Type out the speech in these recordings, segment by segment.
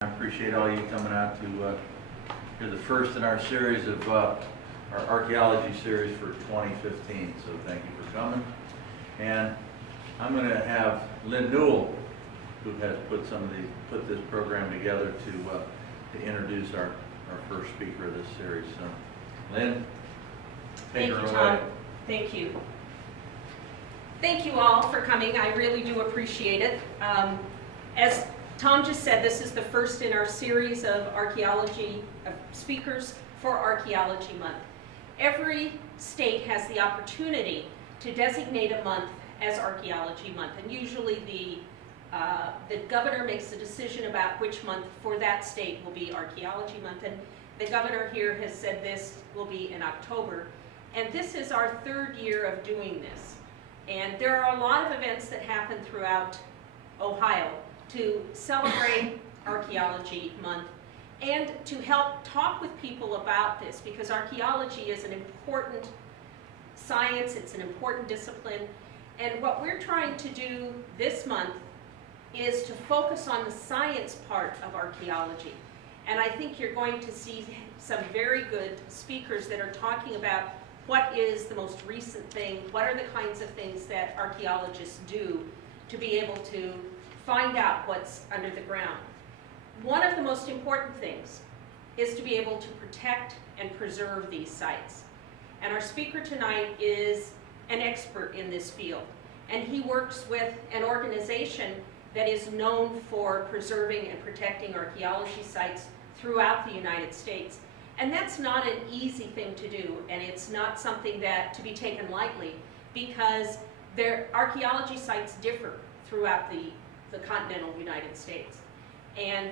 I appreciate all you coming out to hear the first in our series of our archaeology series for 2015. So thank you for coming. And I'm going to have Lynn Newell, who has put this program together, to introduce our first speaker of this series. So, Lynn, take her away. Thank you, Tom. Thank you. Thank you all for coming. I really do appreciate it. As Tom just said, this is the first in our series of archaeology speakers for Archaeology Month. Every state has the opportunity to designate a month as Archaeology Month, and usually the governor makes the decision about which month for that state will be Archaeology Month, and the governor here has said this will be in October, and this is our third year of doing this. And there are a lot of events that happen throughout Ohio to celebrate Archaeology Month and to help talk with people about this, because archaeology is an important science, it's an important discipline, and what we're trying to do this month is to focus on the science part of archaeology. And I think you're going to see some very good speakers that are talking about what is the most recent thing, what are the kinds of things that archaeologists do to be able to find out what's under the ground. One of the most important things is to be able to protect and preserve these sites. And our speaker tonight is an expert in this field. And he works with an organization that is known for preserving and protecting archaeology sites throughout the United States. And that's not an easy thing to do, and it's not something that to be taken lightly, because their archaeology sites differ throughout the continental United States. And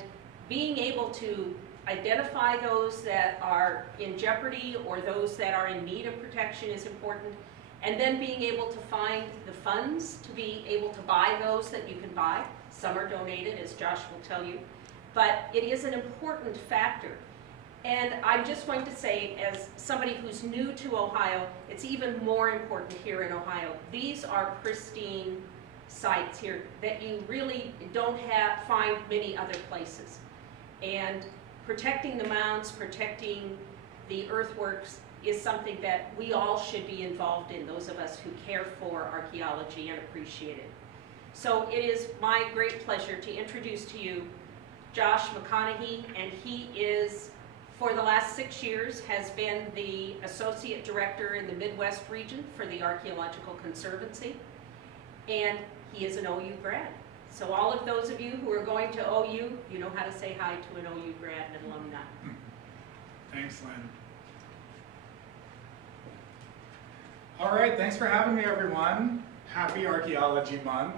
being able to identify those that are in jeopardy or those that are in need of protection is important, and then being able to find the funds to be able to buy those that you can buy. Some are donated, as Josh will tell you, but it is an important factor. And I'm just going to say, as somebody who's new to Ohio, it's even more important here in Ohio. These are pristine sites here that you really don't find many other places. And protecting the mounds, protecting the earthworks is something that we all should be involved in, those of us who care for archaeology and appreciate it. So it is my great pleasure to introduce to you Josh McConaughy, and he is, for the last 6 years, has been the Associate Director in the Midwest region for the Archaeological Conservancy, and he is an OU grad. So all of those of you who are going to OU, you know how to say hi to an OU grad and alumni. Thanks, Lynn. All right, thanks for having me, everyone. Happy Archaeology Month.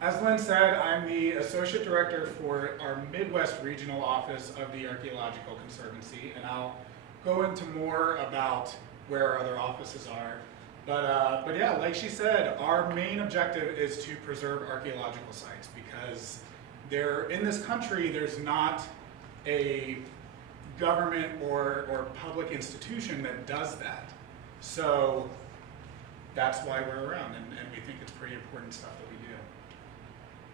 As Lynn said, I'm the Associate Director for our Midwest Regional Office of the Archaeological Conservancy, and I'll go into more about where our other offices are. But yeah, like she said, our main objective is to preserve archaeological sites, because in this country, there's not a government or public institution that does that. So that's why we're around, and we think it's pretty important stuff that we do.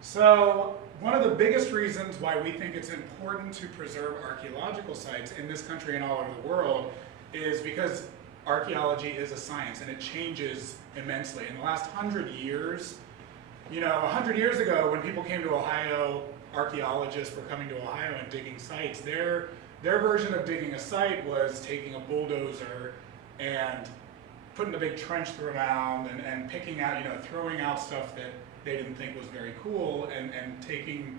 So one of the biggest reasons why we think it's important to preserve archaeological sites in this country and all over the world is because archaeology is a science, and it changes immensely. In the last 100 years, 100 years ago when people came to Ohio, archaeologists were coming to Ohio and digging sites. Their version of digging a site was taking a bulldozer and putting a big trench through a mound and picking out, throwing out stuff that they didn't think was very cool, and taking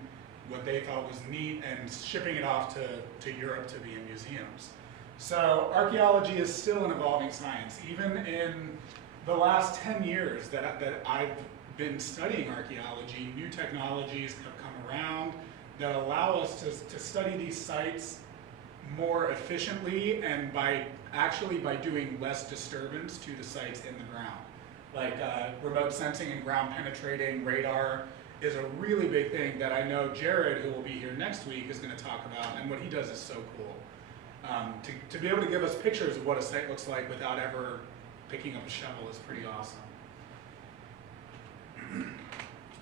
what they thought was neat and shipping it off to Europe to be in museums. So archaeology is still an evolving science. Even in the last 10 years that I've been studying archaeology, new technologies have come around that allow us to study these sites more efficiently, and by doing less disturbance to the sites in the ground. Like remote sensing and ground penetrating radar is a really big thing that I know Jared, who will be here next week, is going to talk about, and what he does is so cool. To be able to give us pictures of what a site looks like without ever picking up a shovel is pretty awesome.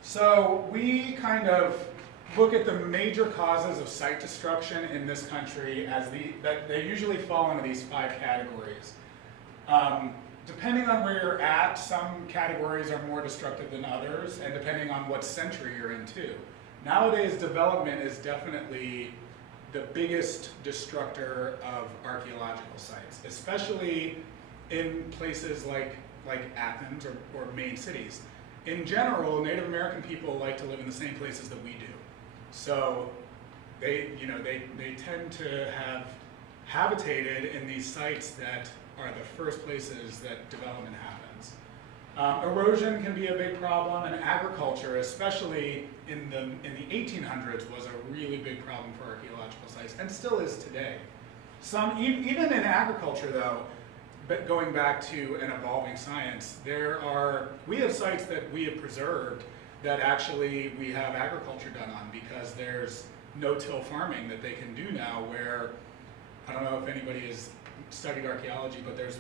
So we kind of look at the major causes of site destruction in this country as that they usually fall into these 5 categories. Depending on where you're at, some categories are more destructive than others, and depending on what century you're in too. Nowadays, development is definitely the biggest destructor of archaeological sites, especially in places like Athens or main cities. In general, Native American people like to live in the same places that we do. So they tend to have habitated in these sites that are the first places that development happens. Erosion can be a big problem, and agriculture, especially in the 1800s, was a really big problem for archaeological sites, and still is today. Even in agriculture, though, but going back to an evolving science, we have sites that we have preserved that actually we have agriculture done on, because there's no-till farming that they can do now, where, I don't know if anybody has studied archaeology, but there's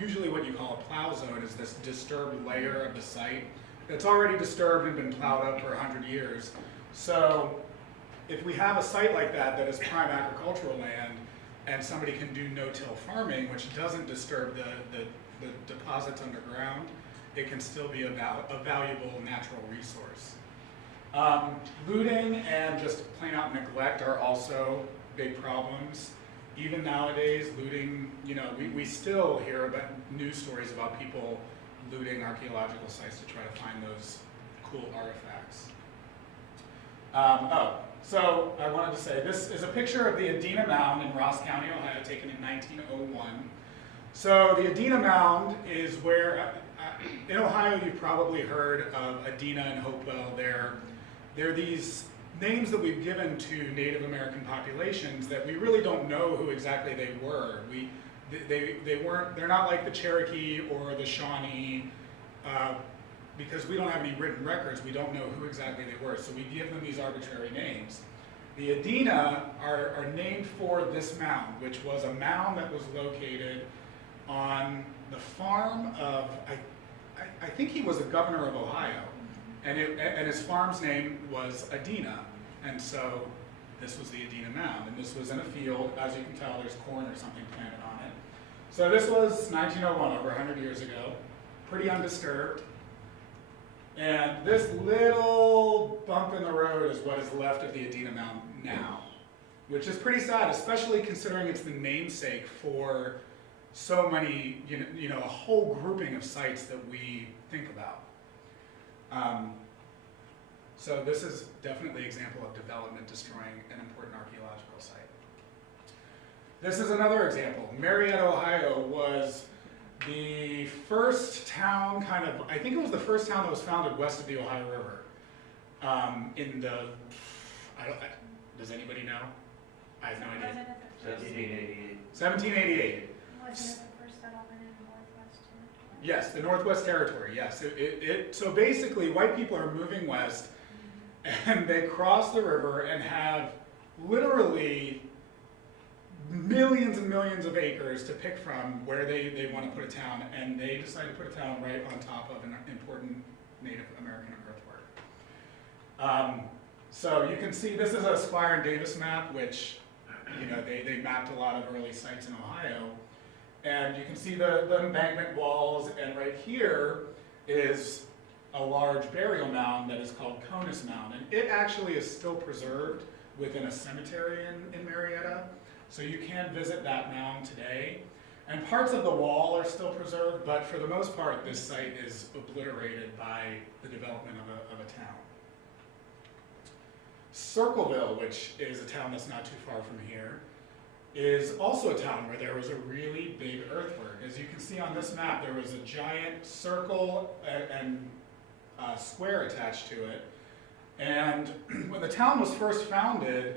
usually what you call a plow zone is this disturbed layer of the site that's already disturbed and been plowed up for 100 years. So if we have a site like that that is prime agricultural land, and somebody can do no-till farming, which doesn't disturb the deposits underground, it can still be a valuable natural resource. Looting and just plain out neglect are also big problems. Even nowadays, looting, we still hear about news stories about people looting archaeological sites to try to find those cool artifacts. So I wanted to say, this is a picture of the Edina Mound in Ross County, Ohio, taken in 1901. So the Edina Mound is where, in Ohio, you've probably heard of Edina and Hopewell. They're these names that we've given to Native American populations that we really don't know who exactly they were. They're not like the Cherokee or the Shawnee, because we don't have any written records, we don't know who exactly they were, so we give them these arbitrary names. The Edina are named for this mound, which was a mound that was located on the farm of, I think he was a governor of Ohio, and his farm's name was Edina, and so this was the Edina Mound, and this was in a field. As you can tell, there's corn or something planted on it. So this was 1901, over 100 years ago, pretty undisturbed. And this little bump in the road is what is left of the Edina Mound now, which is pretty sad, especially considering it's the namesake for so many, a whole grouping of sites that we think about. So this is definitely an example of development destroying an important archaeological site. This is another example. Marietta, Ohio was the first town I think it was the first town that was founded west of the Ohio River. Does anybody know? I have no idea. 1788. 1788. Wasn't it the first settlement in the Northwest Territory? Yes, the Northwest Territory, yes. So basically, white people are moving west, and they cross the river and have literally millions and millions of acres to pick from where they want to put a town, and they decide to put a town right on top of an important Native American earthwork. So you can see this is a Squire and Davis map, which they mapped a lot of early sites in Ohio, and you can see the embankment walls, and right here is a large burial mound that is called Conus Mound, and it actually is still preserved within a cemetery in Marietta. So you can visit that mound today. And parts of the wall are still preserved, but for the most part, this site is obliterated by the development of a town. Circleville, which is a town that's not too far from here, is also a town where there was a really big earthwork. As you can see on this map, there was a giant circle and square attached to it. And when the town was first founded,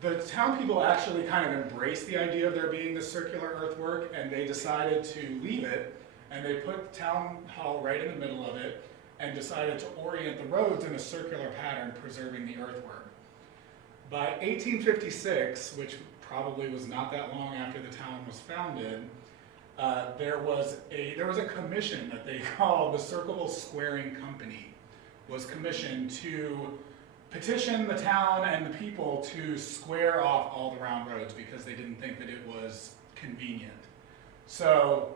the town people actually kind of embraced the idea of there being this circular earthwork, and they decided to leave it, and they put the town hall right in the middle of it, and decided to orient the roads in a circular pattern, preserving the earthwork. By 1856, which probably was not that long after the town was founded, there was a commission that they called the Circleville Squaring Company, was commissioned to petitioned the town and the people to square off all the round roads because they didn't think that it was convenient. So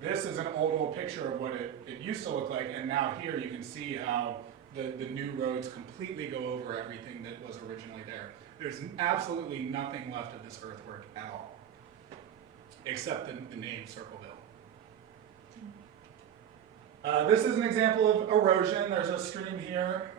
this is an old picture of what it used to look like, and now here you can see how the new roads completely go over everything that was originally there. There's absolutely nothing left of this earthwork at all, except the name Circleville. This is an example of erosion. There's a stream here.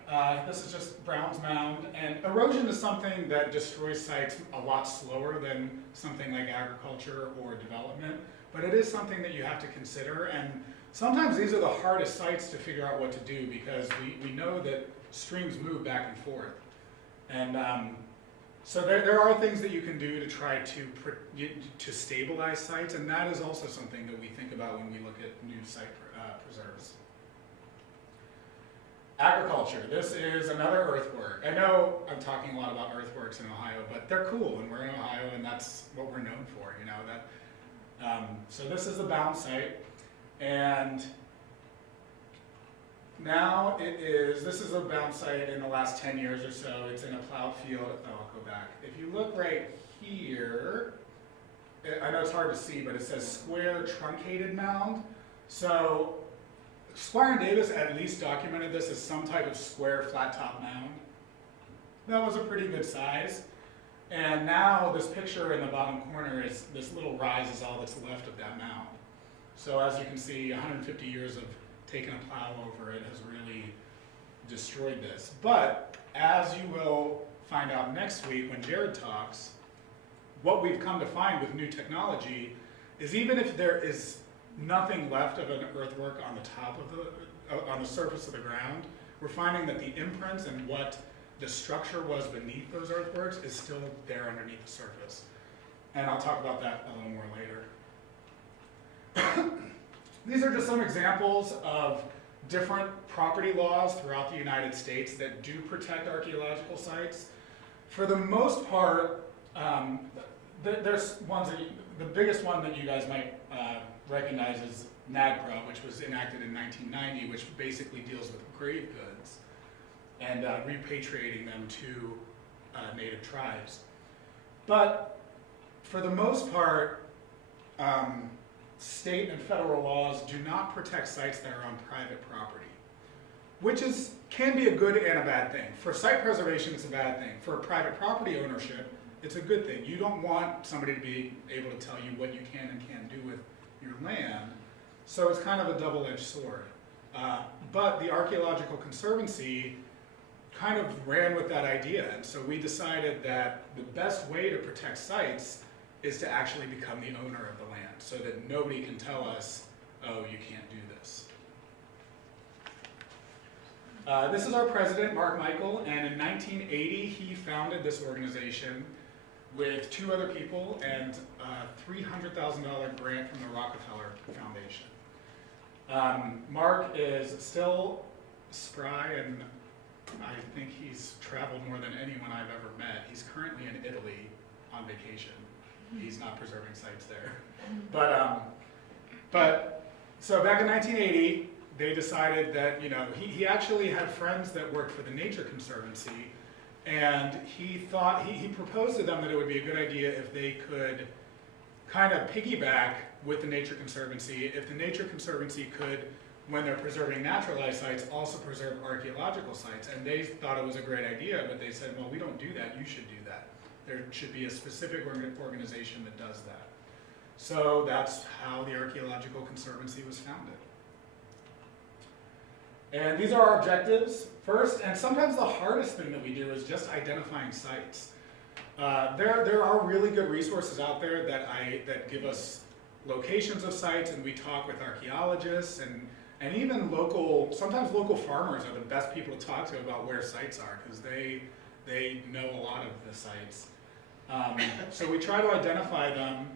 This is just Brown's Mound. And erosion is something that destroys sites a lot slower than something like agriculture or development. But it is something that you have to consider. And sometimes these are the hardest sites to figure out what to do because we know that streams move back and forth. And so there are things that you can do to try to stabilize sites. And that is also something that we think about when we look at new site preserves. Agriculture. This is another earthwork. I know I'm talking a lot about earthworks in Ohio, but they're cool, and we're in Ohio, and that's what we're known for. You know that. So this is the Mound site, and now this is a Mound site in the last 10 years or so. It's in a plowed field. Oh, I'll go back. If you look right here, I know it's hard to see, but it says square truncated mound. So Squire and Davis at least documented this as some type of square flat top mound. That was a pretty good size. And now this picture in the bottom corner is this little rise is all that's left of that mound. So as you can see, 150 years of taking a plow over it has really destroyed this. But as you will find out next week when Jared talks, what we've come to find with new technology is even if there is nothing left of an earthwork on the top of on the surface of the ground, we're finding that the imprints and what the structure was beneath those earthworks is still there underneath the surface. And I'll talk about that a little more later. These are just some examples of different property laws throughout the United States that do protect archaeological sites. For the most part, there's ones that the biggest one that you guys might recognize is NAGPRA, which was enacted in 1990, which basically deals with grave goods and repatriating them to native tribes. But for the most part, state and federal laws do not protect sites that are on private property, which can be a good and a bad thing. For site preservation, it's a bad thing. For private property ownership, it's a good thing. You don't want somebody to be able to tell you what you can and can't do with your land, so it's kind of a double-edged sword. But the Archaeological Conservancy kind of ran with that idea, and so we decided that the best way to protect sites is to actually become the owner of the land, so that nobody can tell us, oh, you can't do this. This is our president, Mark Michael, and in 1980 he founded this organization with 2 other people and a $300,000 grant from the Rockefeller Foundation. Mark is still spry, and I think he's traveled more than anyone I've ever met. He's currently in Italy on vacation. He's not preserving sites there. But so back in 1980, they decided that, he actually had friends that worked for the Nature Conservancy, and he proposed to them that it would be a good idea if they could kind of piggyback with the Nature Conservancy, if the Nature Conservancy could, when they're preserving naturalized sites, also preserve archaeological sites. And they thought it was a great idea, but they said, well, we don't do that, you should do that. There should be a specific organization that does that. So that's how the Archaeological Conservancy was founded. And these are our objectives. First, and sometimes the hardest thing that we do is just identifying sites. There are really good resources out there that give us locations of sites, and we talk with archaeologists and even sometimes local farmers are the best people to talk to about where sites are, because they know a lot of the sites. So we try to identify them,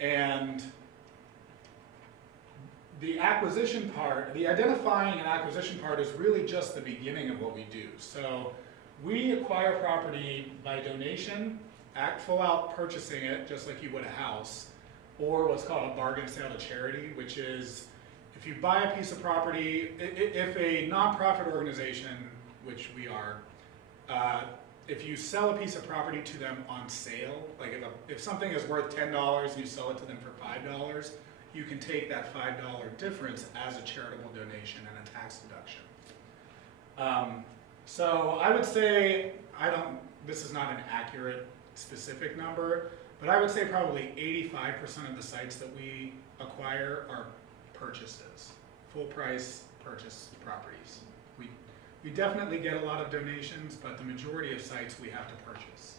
and the identifying and acquisition part is really just the beginning of what we do. So we acquire property by donation, full out purchasing it just like you would a house, or what's called a bargain sale to charity, which is if you buy a piece of property, if a nonprofit organization, which we are, if you sell a piece of property to them on sale, like if something is worth $10 and you sell it to them for $5, you can take that $5 difference as a charitable donation and a tax deduction. So I would say, this is not an accurate specific number, but I would say probably 85% of the sites that we acquire are purchases, full price purchase properties. We definitely get a lot of donations, but the majority of sites we have to purchase.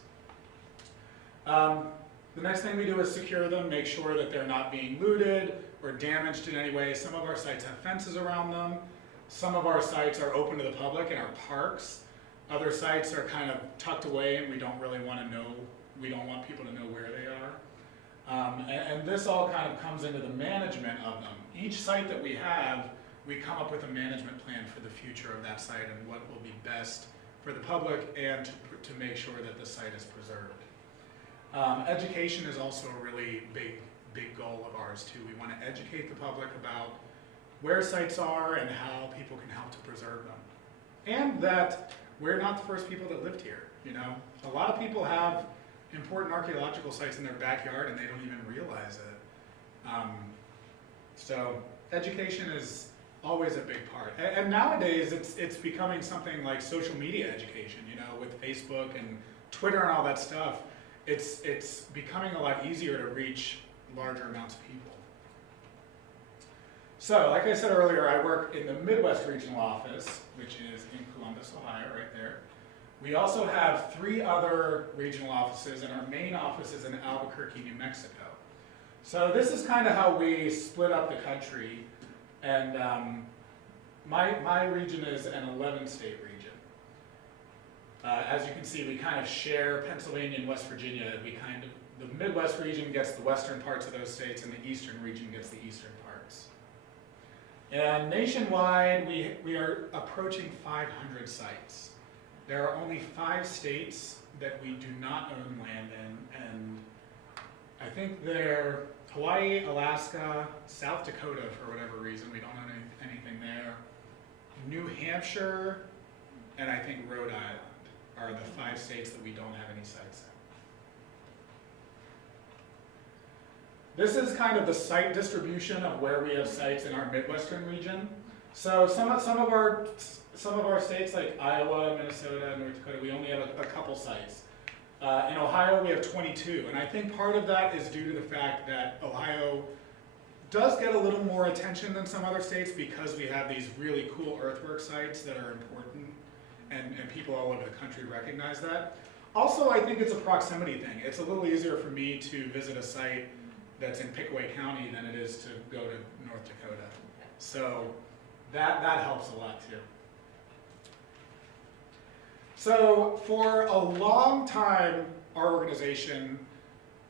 The next thing we do is secure them, make sure that they're not being looted or damaged in any way. Some of our sites have fences around them. Some of our sites are open to the public and are parks. Other sites are kind of tucked away and we don't really want to know, we don't want people to know where they are. And this all kind of comes into the management of them. Each site that we have, we come up with a management plan for the future of that site and what will be best for the public and to make sure that the site is preserved. Education is also a really big goal of ours too. We want to educate the public about where sites are and how people can help to preserve them. And that we're not the first people that lived here, you know? A lot of people have important archaeological sites in their backyard and they don't even realize it. So education is always a big part. And nowadays it's becoming something like social media education, you know, with Facebook and Twitter and all that stuff. It's becoming a lot easier to reach larger amounts of people. So, like I said earlier, I work in the Midwest Regional Office, which is in Columbus, Ohio, right there. We also have 3 other regional offices, and our main office is in Albuquerque, New Mexico. So this is kind of how we split up the country, and my region is an 11-state region. As you can see, we kind of share Pennsylvania and West Virginia. The Midwest region gets the western parts of those states, and the eastern region gets the eastern parts. And nationwide, we are approaching 500 sites. There are only 5 states that we do not own land in, and I think they're Hawaii, Alaska, South Dakota for whatever reason. We don't own anything there. New Hampshire, and I think Rhode Island are the 5 states that we don't have any sites in. This is kind of the site distribution of where we have sites in our Midwestern region. So some of our states like Iowa, Minnesota, North Dakota, we only have a couple sites. In Ohio, we have 22, and I think part of that is due to the fact that Ohio does get a little more attention than some other states because we have these really cool earthwork sites that are important, and people all over the country recognize that. Also, I think it's a proximity thing. It's a little easier for me to visit a site that's in Pickaway County than it is to go to North Dakota. So that helps a lot too. So for a long time, our organization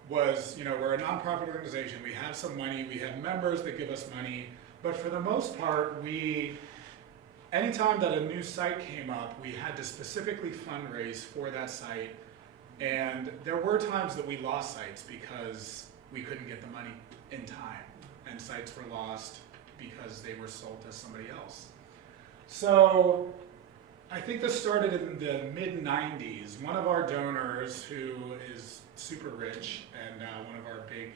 was, we're a nonprofit organization. We have some money, we have members that give us money, but for the most part, anytime that a new site came up, we had to specifically fundraise for that site. And there were times that we lost sites because we couldn't get the money in time, and sites were lost because they were sold to somebody else. So I think this started in the mid-90s. One of our donors, who is super rich and one of our big,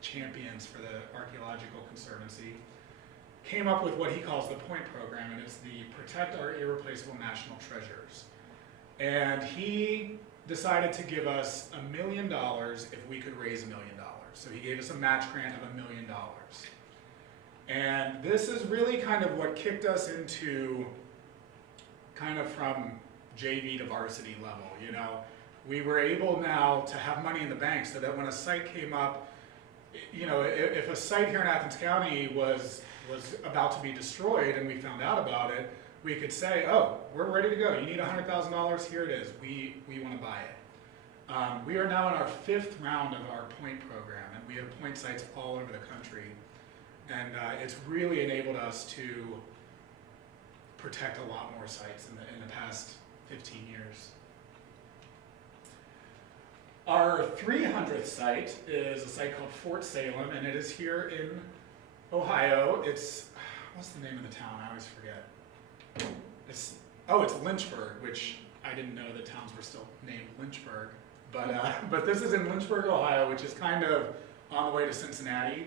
champions for the Archaeological Conservancy, came up with what he calls the POINT program, and it's the Protect Our Irreplaceable National Treasures. And he decided to give us $1 million if we could raise $1 million. So he gave us a match grant of $1 million. And this is really kind of what kicked us into kind of from JV to varsity level, We were able now to have money in the bank so that when a site came up, if a site here in Athens County was about to be destroyed and we found out about it, we could say, oh, we're ready to go. You need $100,000, here it is. We want to buy it. We are now in our 5th round of our POINT program, and we have POINT sites all over the country. And it's really enabled us to protect a lot more sites in the past 15 years. Our 300th site is a site called Fort Salem, and it is here in Ohio. What's the name of the town? I always forget. Oh, it's Lynchburg, which I didn't know that towns were still named Lynchburg. But this is in Lynchburg, Ohio, which is kind of on the way to Cincinnati.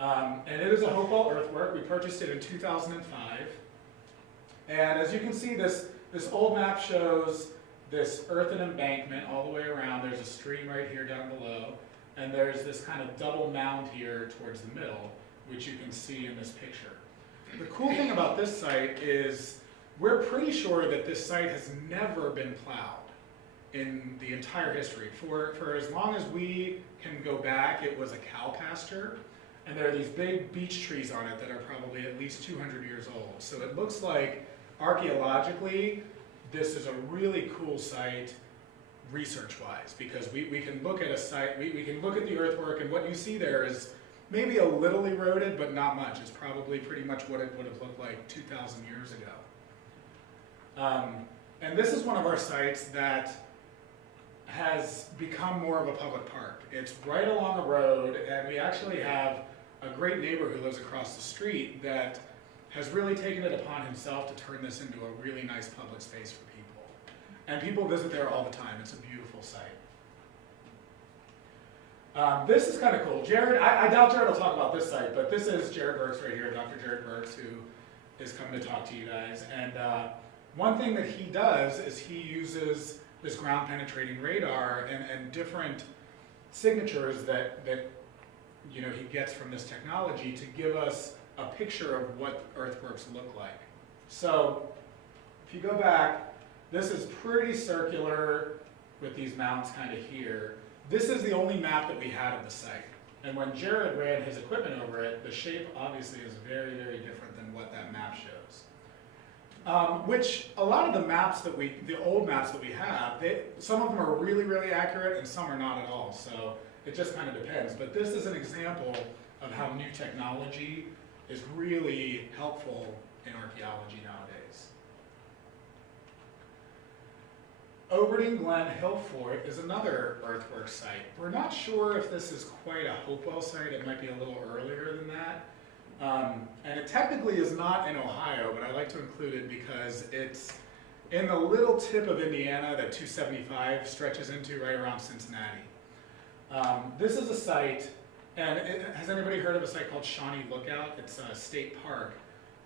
And it is a Hopewell earthwork. We purchased it in 2005. And as you can see, this old map shows this earthen embankment all the way around. There's a stream right here down below. And there's this kind of double mound here towards the middle, which you can see in this picture. The cool thing about this site is we're pretty sure that this site has never been plowed in the entire history. For as long as we can go back, it was a cow pasture, and there are these big beech trees on it that are probably at least 200 years old. So it looks like archaeologically, this is a really cool site research-wise, because we can look at a site, we can look at the earthwork, and what you see there is maybe a little eroded, but not much. It's probably pretty much what it would have looked like 2,000 years ago. And this is one of our sites that has become more of a public park. It's right along a road, and we actually have a great neighbor who lives across the street that has really taken it upon himself to turn this into a really nice public space for people. And people visit there all the time. It's a beautiful site. This is kind of cool. Jared, I doubt Jared will talk about this site, but this is Jared Burks right here, Dr. Jared Burks, who is coming to talk to you guys. And one thing that he does is he uses this ground penetrating radar and different signatures that he gets from this technology to give us a picture of what earthworks look like. So if you go back, this is pretty circular with these mounds kind of here. This is the only map that we had of the site. And when Jared ran his equipment over it, the shape obviously is very, very different than what that map shows. Which a lot of the maps the old maps that we have, some of them are really, really accurate and some are not at all. So it just kind of depends. But this is an example of how new technology is really helpful in archaeology nowadays. Overton, Glen, Hill Fort is another earthwork site. We're not sure if this is quite a Hopewell site. It might be a little earlier than that. And it technically is not in Ohio, but I like to include it because it's in the little tip of Indiana that 275 stretches into right around Cincinnati. This is a site, and has anybody heard of a site called Shawnee Lookout? It's a state park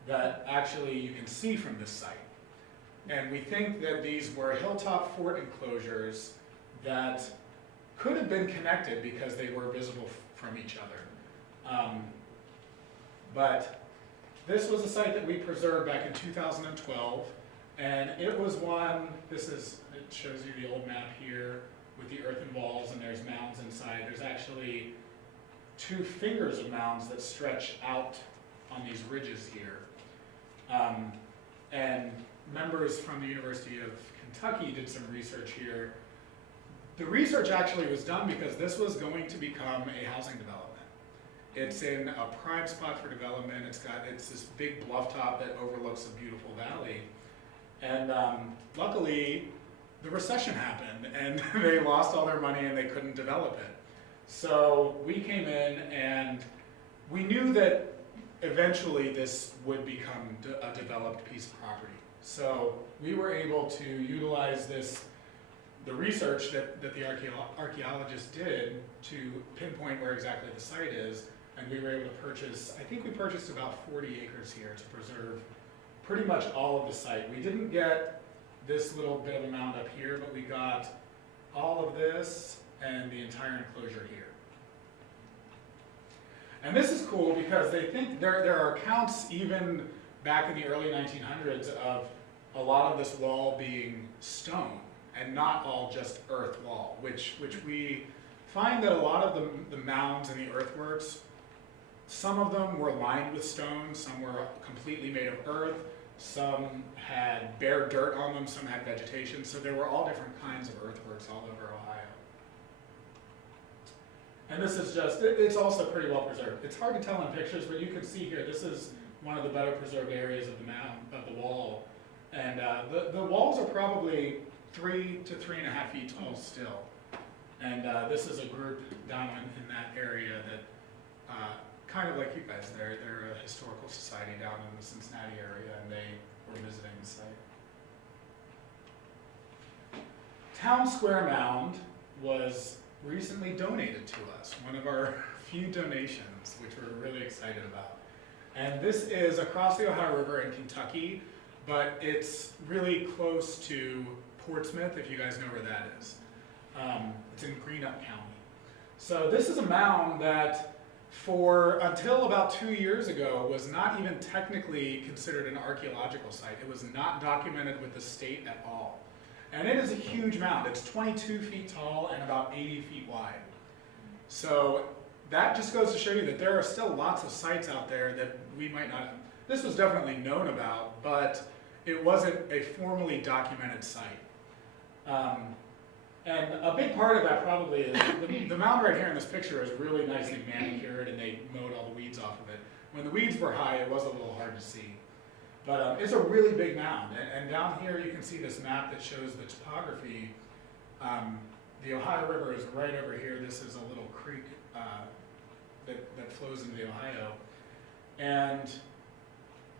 that actually you can see from this site. And we think that these were hilltop fort enclosures that could have been connected because they were visible from each other. But this was a site that we preserved back in 2012, and it was one, it shows you the old map here with the earthen walls, and there's mounds inside. There's actually 2 fingers of mounds that stretch out on these ridges here. And members from the University of Kentucky did some research here. The research actually was done because this was going to become a housing development. It's in a prime spot for development. It's this big bluff top that overlooks a beautiful valley. And luckily, the recession happened and they lost all their money and they couldn't develop it. So we came in and we knew that eventually this would become a developed piece of property. So we were able to utilize the research that the archaeologists did to pinpoint where exactly the site is, and we were able to purchase, I think we purchased about 40 acres here to preserve pretty much all of the site. We didn't get this little bit of a mound up here, but we got all of this and the entire enclosure here. And this is cool because they think there are accounts even back in the early 1900s of a lot of this wall being stone and not all just earth wall, which we find that a lot of the mounds and the earthworks, some of them were lined with stone, some were completely made of earth, some had bare dirt on them, some had vegetation, so there were all different kinds of earthworks all over Ohio. And this is it's also pretty well preserved. It's hard to tell in pictures, but you can see here, this is one of the better preserved areas of the mound, of the wall. And the walls are probably 3 to 3.5 feet tall still. And this is a group down in that area that, kind of like you guys, they're a historical society down in the Cincinnati area, and they were visiting the site. Town Square Mound was recently donated to us, one of our few donations, which we're really excited about. And this is across the Ohio River in Kentucky, but it's really close to Portsmouth, if you guys know where that is. It's in Greenup County. So this is a mound that until about 2 years ago was not even technically considered an archaeological site. It was not documented with the state at all. And it is a huge mound. It's 22 feet tall and about 80 feet wide. So that just goes to show you that there are still lots of sites out there that we might not, this was definitely known about, but it wasn't a formally documented site. And a big part of that probably is, the mound right here in this picture is really nicely manicured and they mowed all the weeds off of it. When the weeds were high, it was a little hard to see. But it's a really big mound. And down here you can see this map that shows the topography. The Ohio River is right over here. This is a little creek that flows into the Ohio. And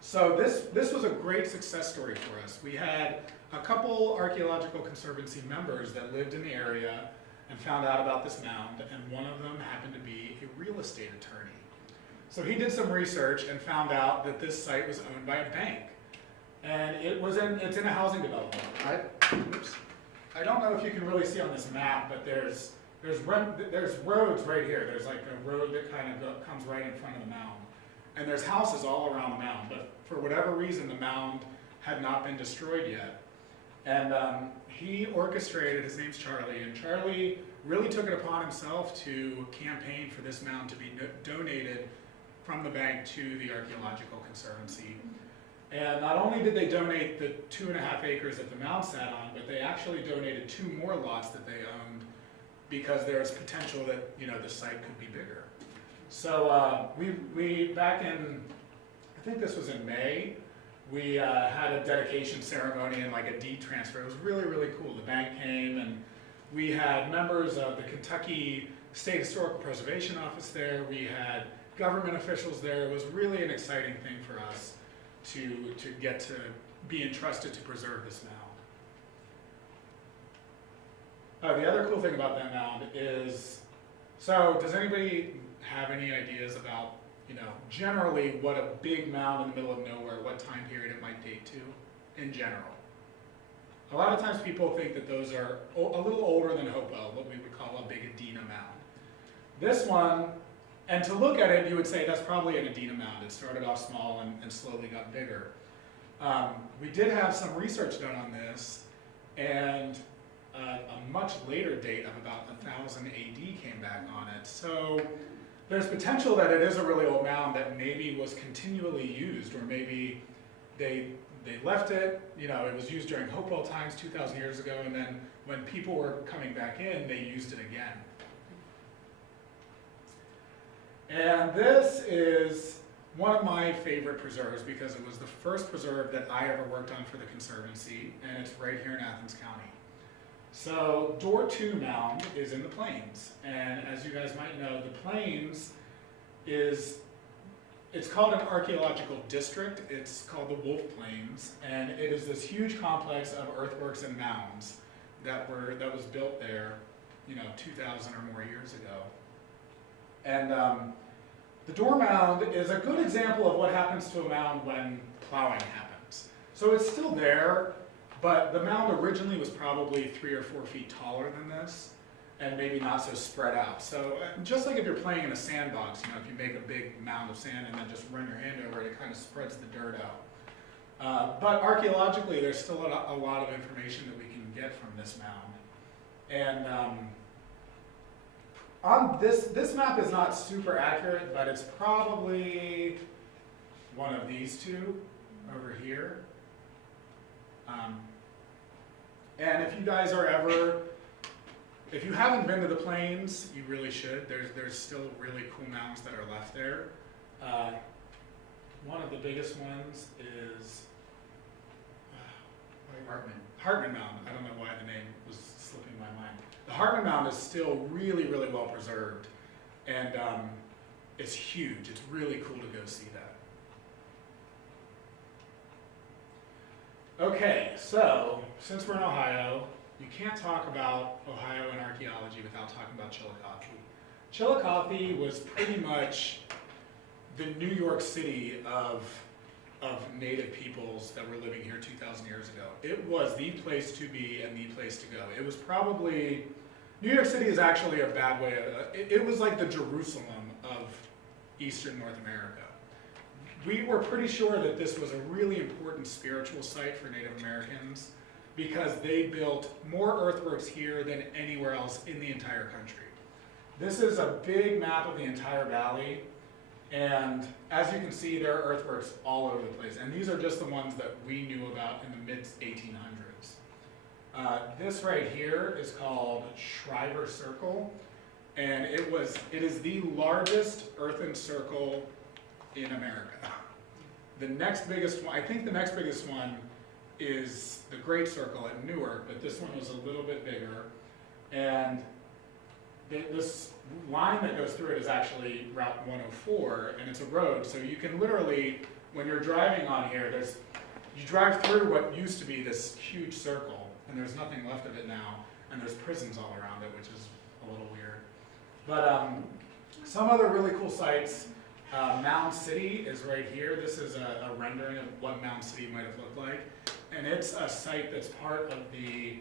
so this was a great success story for us. We had a couple Archaeological Conservancy members that lived in the area and found out about this mound, and one of them happened to be a real estate attorney. So he did some research and found out that this site was owned by a bank. And it's in a housing development. I don't know if you can really see on this map, but there's roads right here. There's like a road that kind of comes right in front of the mound. And there's houses all around the mound, but for whatever reason, the mound had not been destroyed yet. And he orchestrated, his name's Charlie, and Charlie really took it upon himself to campaign for this mound to be donated from the bank to the Archaeological Conservancy. And not only did they donate the 2.5 acres that the mound sat on, but they actually donated 2 more lots that they owned because there was potential that, you know, the site could be bigger. So we back in, I think this was in May, we had a dedication ceremony and like a deed transfer. It was really, really cool. The bank came and we had members of the Kentucky State Historical Preservation Office there. We had government officials there. It was really an exciting thing for us to get to be entrusted to preserve this mound. The other cool thing about that mound is, so does anybody have any ideas about, you know, generally what a big mound in the middle of nowhere, what time period it might date to in general? A lot of times people think that those are a little older than Hopewell, what we would call a big Edina mound. This one, and to look at it, you would say that's probably an Edina mound. It started off small and slowly got bigger. We did have some research done on this, and a much later date of about 1000 AD came back on it. So there's potential that it is a really old mound that maybe was continually used, or maybe they left it, you know, it was used during Hopewell times 2,000 years ago, and then when people were coming back in, they used it again. And this is one of my favorite preserves because it was the first preserve that I ever worked on for the Conservancy, and it's right here in Athens County. So Door 2 Mound is in the Plains, and as you guys might know, the Plains it's called an archaeological district. It's called the Wolf Plains, and it is this huge complex of earthworks and mounds that was built there, you know, 2,000 or more years ago. And the Door Mound is a good example of what happens to a mound when plowing happens. So it's still there, but the mound originally was probably 3 or 4 feet taller than this, and maybe not so spread out. So just like if you're playing in a sandbox, you know, if you make a big mound of sand and then just run your hand over it, it kind of spreads the dirt out. But archaeologically, there's still a lot of information that we can get from this mound. And on this map is not super accurate, but it's probably one of these two over here. And if you guys are ever, if you haven't been to the Plains, you really should. There's still really cool mounds that are left there. One of the biggest ones is Hartman Mound. I don't know why the name was slipping my mind. The Hartman Mound is still really, really well preserved, and it's huge. It's really cool to go see that. Okay, so since we're in Ohio, you can't talk about Ohio and archaeology without talking about Chillicothe. Chillicothe was pretty much the New York City of native peoples that were living here 2,000 years ago. It was the place to be and the place to go. It was probably, New York City is actually a bad way, it was like the Jerusalem of Eastern North America. We were pretty sure that this was a really important spiritual site for Native Americans because they built more earthworks here than anywhere else in the entire country. This is a big map of the entire valley, and as you can see, there are earthworks all over the place, and these are just the ones that we knew about in the mid-1800s. This right here is called Shriver Circle, and it is the largest earthen circle in America. The next biggest one, I think the next biggest one is the Great Circle at Newark, but this one was a little bit bigger. And this line that goes through it is actually Route 104, and it's a road, so you can literally, when you're driving on here, you drive through what used to be this huge circle, and there's nothing left of it now, and there's prisons all around it, which is a little weird. But some other really cool sites, Mound City is right here. This is a rendering of what Mound City might have looked like. And it's a site that's part of the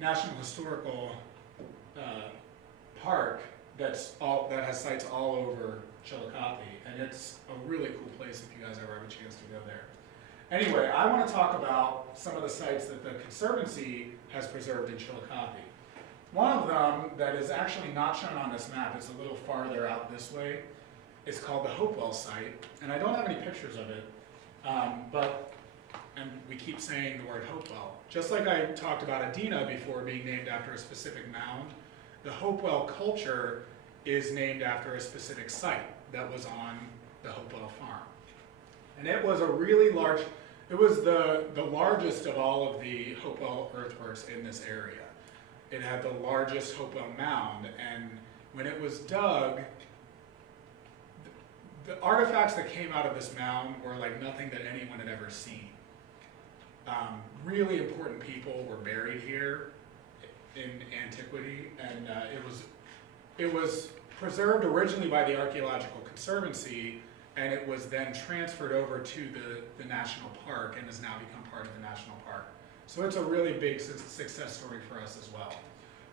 National Historical Park that has sites all over Chillicothe. And it's a really cool place if you guys ever have a chance to go there. Anyway, I want to talk about some of the sites that the Conservancy has preserved in Chillicothe. One of them that is actually not shown on this map, it's a little farther out this way, is called the Hopewell site, and I don't have any pictures of it, and we keep saying the word Hopewell. Just like I talked about Edina before being named after a specific mound, the Hopewell culture is named after a specific site that was on the Hopewell farm. And it was a really large, it was the largest of all of the Hopewell earthworks in this area. It had the largest Hopewell mound, and when it was dug, the artifacts that came out of this mound were like nothing that anyone had ever seen. Really important people were buried here in antiquity, and it was preserved originally by the Archaeological Conservancy, and it was then transferred over to the national park and has now become part of the national park. So it's a really big success story for us as well.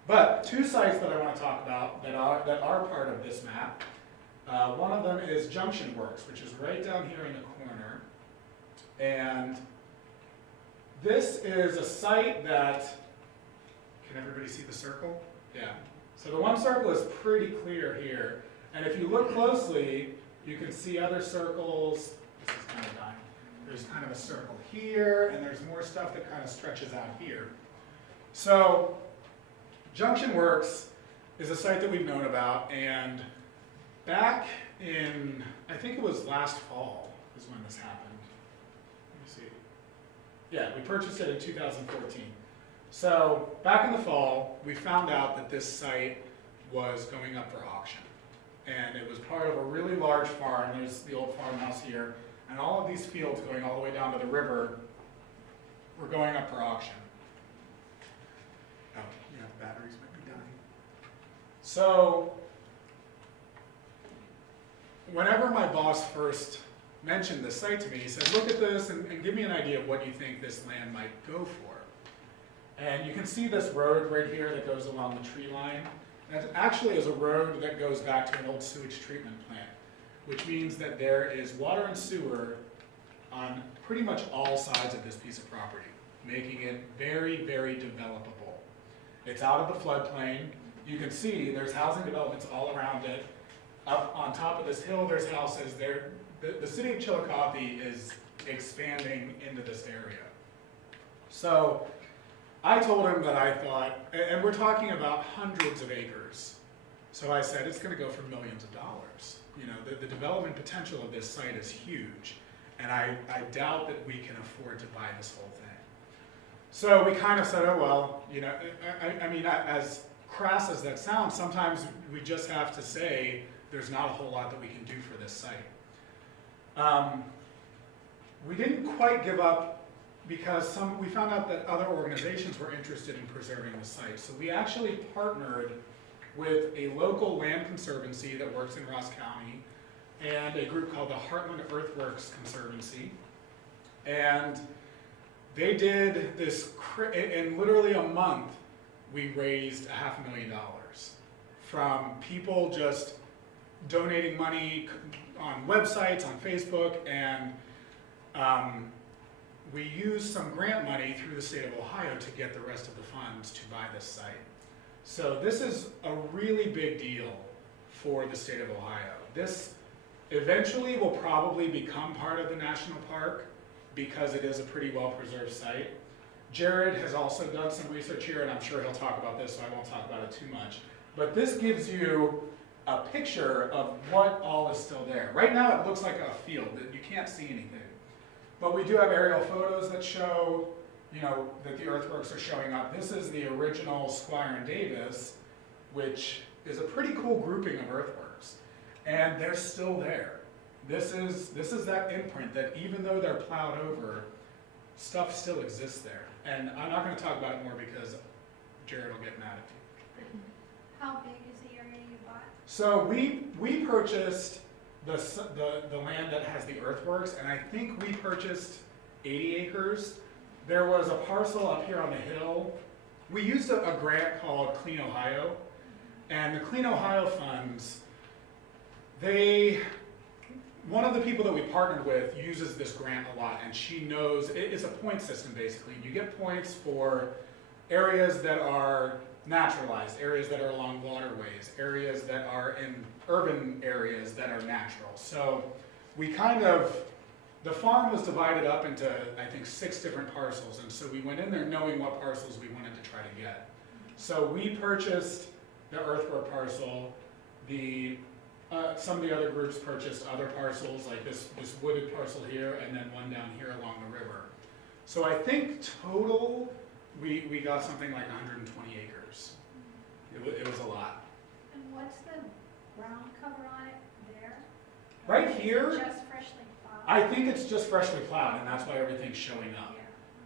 But two sites that I want to talk about that are part of this map. One of them is Junction Works, which is right down here in the corner. And this is a site that, can everybody see the circle? Yeah. So the one circle is pretty clear here. And if you look closely, you can see other circles. This is kind of dying. There's kind of a circle here, and there's more stuff that kind of stretches out here. So Junction Works is a site that we've known about, and back in, I think it was last fall is when this happened. Let me see. Yeah, we purchased it in 2014. So back in the fall, we found out that this site was going up for auction. And it was part of a really large farm. There's the old farmhouse here. And all of these fields going all the way down to the river were going up for auction. Oh, yeah, the batteries might be dying. So whenever my boss first mentioned this site to me, he said, look at this and give me an idea of what you think this land might go for. And you can see this road right here that goes along the tree line. That actually is a road that goes back to an old sewage treatment plant, which means that there is water and sewer on pretty much all sides of this piece of property, making it very, very developable. It's out of the floodplain. You can see there's housing developments all around it. Up on top of this hill, there's houses there. The city of Chillicothe is expanding into this area. So I told him that I thought, and we're talking about hundreds of acres. So I said, it's going to go for millions of dollars. You know, the development potential of this site is huge. And I doubt that we can afford to buy this whole thing. So we kind of said, oh, well, you know, I mean, as crass as that sounds, sometimes we just have to say there's not a whole lot that we can do for this site. We didn't quite give up because we found out that other organizations were interested in preserving the site. So we actually partnered with a local land conservancy that works in Ross County and a group called the Heartland Earthworks Conservancy. And they did this, in literally a month, we raised $500,000 from people just donating money on websites, on Facebook, and we used some grant money through the state of Ohio to get the rest of the funds to buy this site. So this is a really big deal for the state of Ohio. This eventually will probably become part of the national park because it is a pretty well-preserved site. Jared has also done some research here, and I'm sure he'll talk about this, so I won't talk about it too much. But this gives you a picture of what all is still there. Right now it looks like a field, that you can't see anything. But we do have aerial photos that show, that the earthworks are showing up. This is the original Squire and Davis, which is a pretty cool grouping of earthworks. And they're still there. This is that imprint that even though they're plowed over, stuff still exists there. And I'm not going to talk about it more because Jared will get mad at me. How big is the area you bought? So we purchased the land that has the earthworks, and I think we purchased 80 acres. There was a parcel up here on the hill. We used a grant called Clean Ohio, and the Clean Ohio funds, one of the people that we partnered with uses this grant a lot, and she knows, it's a point system basically. You get points for areas that are naturalized, areas that are along waterways, areas that are in urban areas that are natural. So we the farm was divided up into, I think, 6 different parcels, and so we went in there knowing what parcels we wanted to try to get. So we purchased the earthwork parcel, some of the other groups purchased other parcels, like this wooded parcel here, and then one down here along the river. So I think total, we got something like 120 acres. It was a lot. And what's the ground cover on it there? Right Is it here, just freshly plowed? I think it's just freshly plowed, and that's why everything's showing up.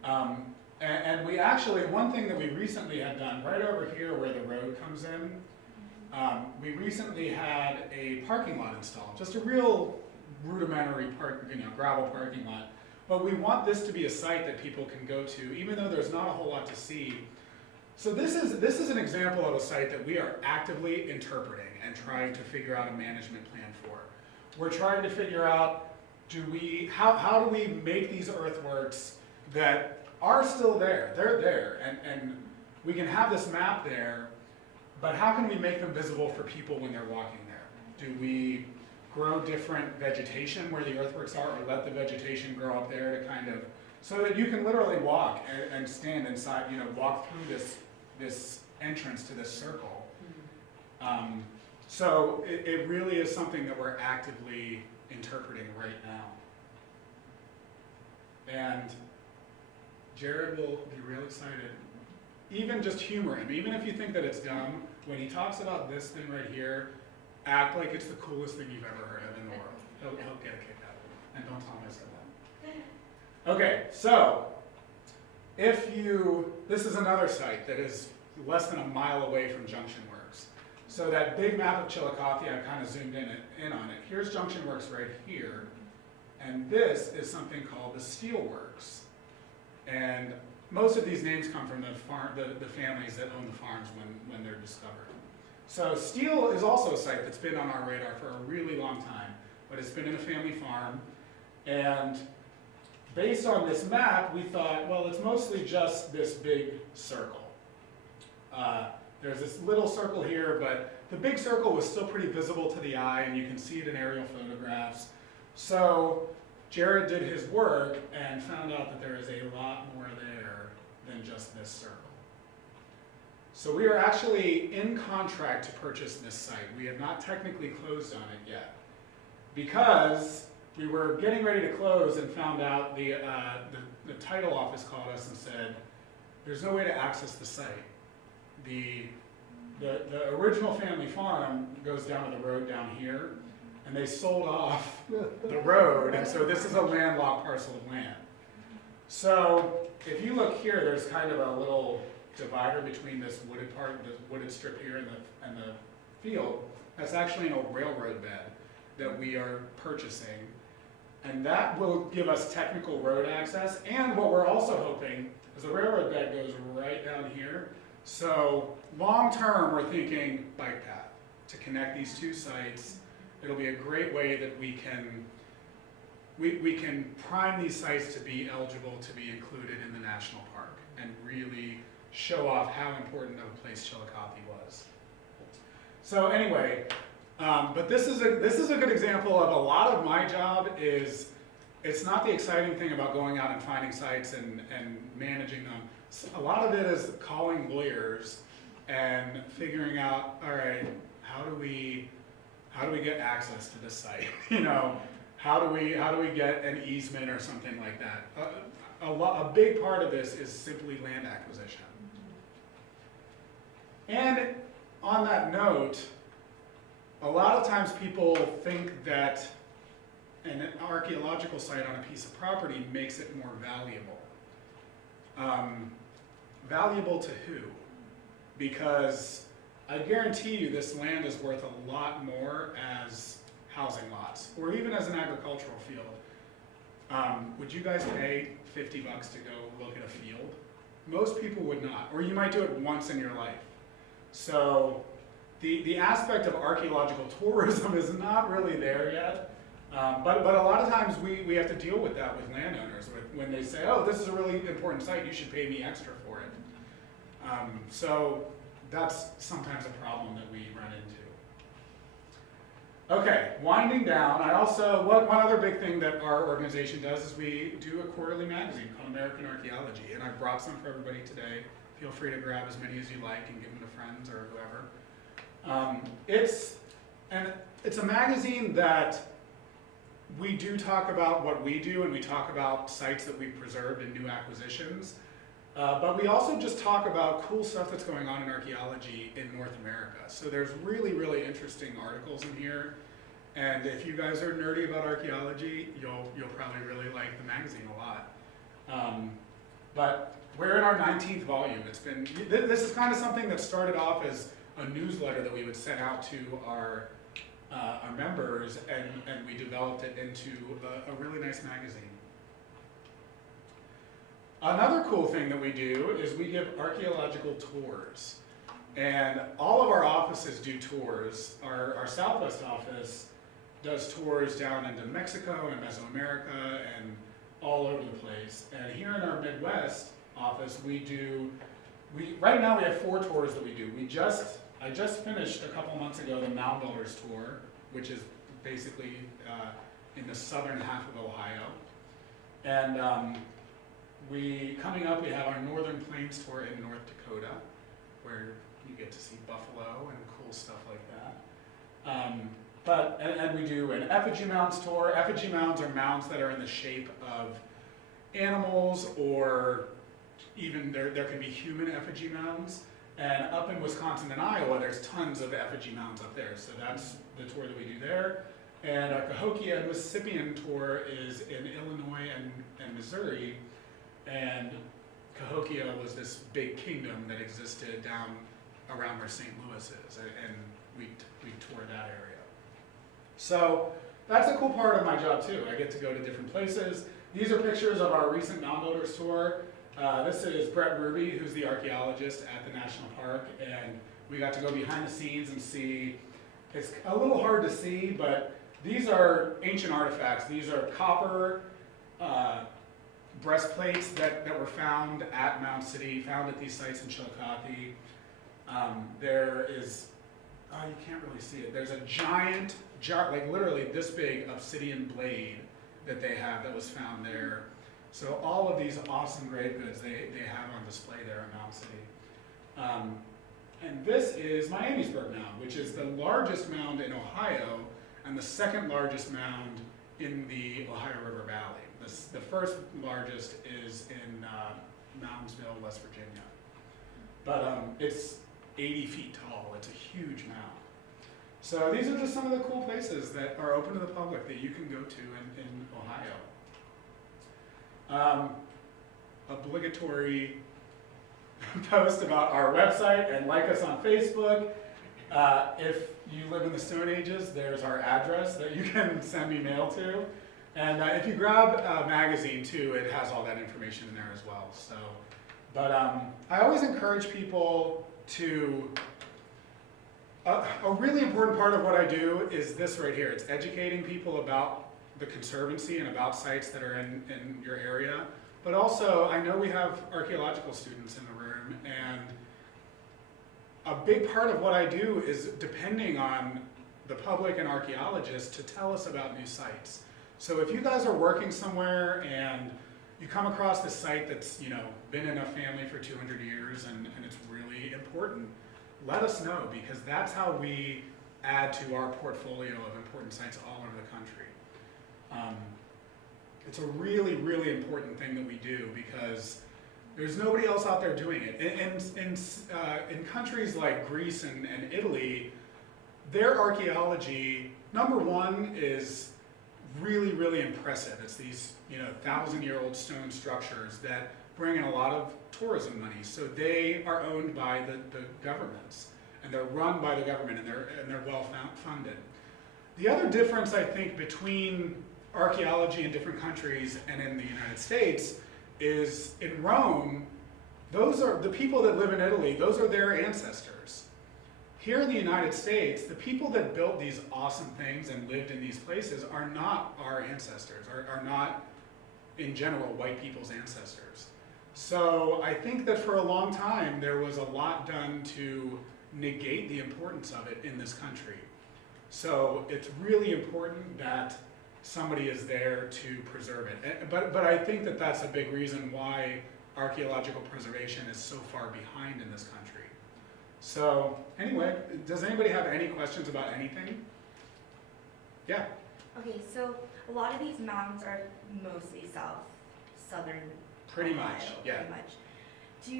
Yeah. And we actually, one thing that we recently had done, right over here where the road comes in, we recently had a parking lot installed, just a real rudimentary gravel parking lot. But we want this to be a site that people can go to, even though there's not a whole lot to see. So this is an example of a site that we are actively interpreting and trying to figure out a management plan for. We're trying to figure out, how do we make these earthworks that are still there? They're there, and we can have this map there, but how can we make them visible for people when they're walking there? Do we grow different vegetation where the earthworks are, or let the vegetation grow up there to so that you can literally walk and stand inside, walk through this entrance to this circle. So it really is something that we're actively interpreting right now. And Jared will be real excited. Even just humor him, even if you think that it's dumb, when he talks about this thing right here, act like it's the coolest thing you've ever heard of in the world. He'll get a kick out of it. And don't tell him I said that. Okay, so this is another site that is less than a mile away from Junction Works. So that big map of Chillicothe, I kind of zoomed in on it. Here's Junction Works right here, and this is something called the Steel Works. And most of these names come from the families that own the farms when they're discovered. So steel is also a site that's been on our radar for a really long time, but it's been in a family farm. And based on this map, we thought, well, it's mostly just this big circle. There's this little circle here, but the big circle was still pretty visible to the eye, and you can see it in aerial photographs. So Jared did his work and found out that there is a lot more there than just this circle. So we are actually in contract to purchase this site. We have not technically closed on it yet, because we were getting ready to close and found out the title office called us and said, there's no way to access the site. The original family farm goes down to the road down here, and they sold off the road, and so this is a landlocked parcel of land. So if you look here, there's kind of a little divider between this wooded part, the wooded strip here and the field. That's actually an old railroad bed that we are purchasing. And that will give us technical road access. And what we're also hoping is the railroad bed goes right down here. So long term, we're thinking bike path to connect these two sites. It'll be a great way that we can prime these sites to be eligible to be included in the national park and really show off how important of a place Chillicothe was. So anyway, but this is a good example of a lot of my job is, it's not the exciting thing about going out and finding sites and managing them. A lot of it is calling lawyers and figuring out, all right, how do we get access to this site? You know, how do we get an easement or something like that? A big part of this is simply land acquisition. And on that note, a lot of times people think that an archaeological site on a piece of property makes it more valuable. Valuable to who? Because I guarantee you this land is worth a lot more as housing lots, or even as an agricultural field. Would you guys pay $50 to go look at a field? Most people would not, or you might do it once in your life. So the aspect of archaeological tourism is not really there yet. But a lot of times we have to deal with that with landowners when they say, oh, this is a really important site, you should pay me extra for it. So that's sometimes a problem that we run into. Okay, winding down, one other big thing that our organization does is we do a quarterly magazine called American Archaeology, and I brought some for everybody today. Feel free to grab as many as you like and give them to friends or whoever. It's a magazine that we do talk about what we do, and we talk about sites that we've preserved and new acquisitions. But we also just talk about cool stuff that's going on in archaeology in North America. So there's really, really interesting articles in here. And if you guys are nerdy about archaeology, you'll probably really like the magazine a lot. But we're in our 19th volume. This is kind of something that started off as a newsletter that we would send out to our members, and we developed it into a really nice magazine. Another cool thing that we do is we give archaeological tours. And all of our offices do tours. Our Southwest office does tours down into Mexico and Mesoamerica and all over the place. And here in our Midwest office, right now we have 4 tours that we do. I just finished a couple months ago the Mound Builders tour, which is basically in the southern half of Ohio. And coming up, we have our Northern Plains tour in North Dakota, where you get to see buffalo and cool stuff like that. And we do an effigy mounds tour. Effigy mounds are mounds that are in the shape of animals, or even there can be human effigy mounds. And up in Wisconsin and Iowa, there's tons of effigy mounds up there. So that's the tour that we do there. And our Cahokia and Mississippian tour is in Illinois and Missouri. And Cahokia was this big kingdom that existed down around where St. Louis is, and we toured that area. So that's a cool part of my job too. I get to go to different places. These are pictures of our recent Mound Builders tour. This is Brett Ruby, who's the archaeologist at the National Park, and we got to go behind the scenes and see. It's a little hard to see, but these are ancient artifacts. These are copper breastplates that were found at Mound City, found at these sites in Chillicothe. There is, you can't really see it. There's a giant, like literally this big obsidian blade that they have that was found there. So all of these awesome grave goods they have on display there at Mound City. And this is Miamisburg Mound, which is the largest mound in Ohio and the second largest mound in the Ohio River Valley. The first largest is in Moundsville, West Virginia. But it's 80 feet tall. It's a huge mound. So these are just some of the cool places that are open to the public that you can go to in Ohio. obligatory post about our website and like us on Facebook. If you live in the Stone Ages, there's our address that you can send me mail to. And if you grab a magazine too, it has all that information in there as well. So, but I always encourage people to, a really important part of what I do is this right here. It's educating people about the Conservancy and about sites that are in your area. But also, I know we have archaeological students in the room, and a big part of what I do is depending on the public and archaeologists to tell us about new sites. So if you guys are working somewhere and you come across this site that's, you know, been in a family for 200 years and it's really important, let us know, because that's how we add to our portfolio of important sites all over the country. It's a really, really important thing that we do because there's nobody else out there doing it. In countries like Greece and Italy, their archaeology, number one, is really, really impressive. It's these, you know, 1,000-year-old stone structures that bring in a lot of tourism money. So they are owned by the governments, and they're run by the government, and they're well funded. The other difference, I think, between archaeology in different countries and in the United States is in Rome, those are the people that live in Italy, those are their ancestors. Here in the United States, the people that built these awesome things and lived in these places are not our ancestors, are not, in general, white people's ancestors. So I think that for a long time, there was a lot done to negate the importance of it in this country. So it's really important that somebody is there to preserve it. But I think that that's a big reason why archaeological preservation is so far behind in this country. So anyway, does anybody have any questions about anything? Yeah. Okay, so a lot of these mounds are mostly southern Pretty Ohio, much, yeah. Pretty much. Do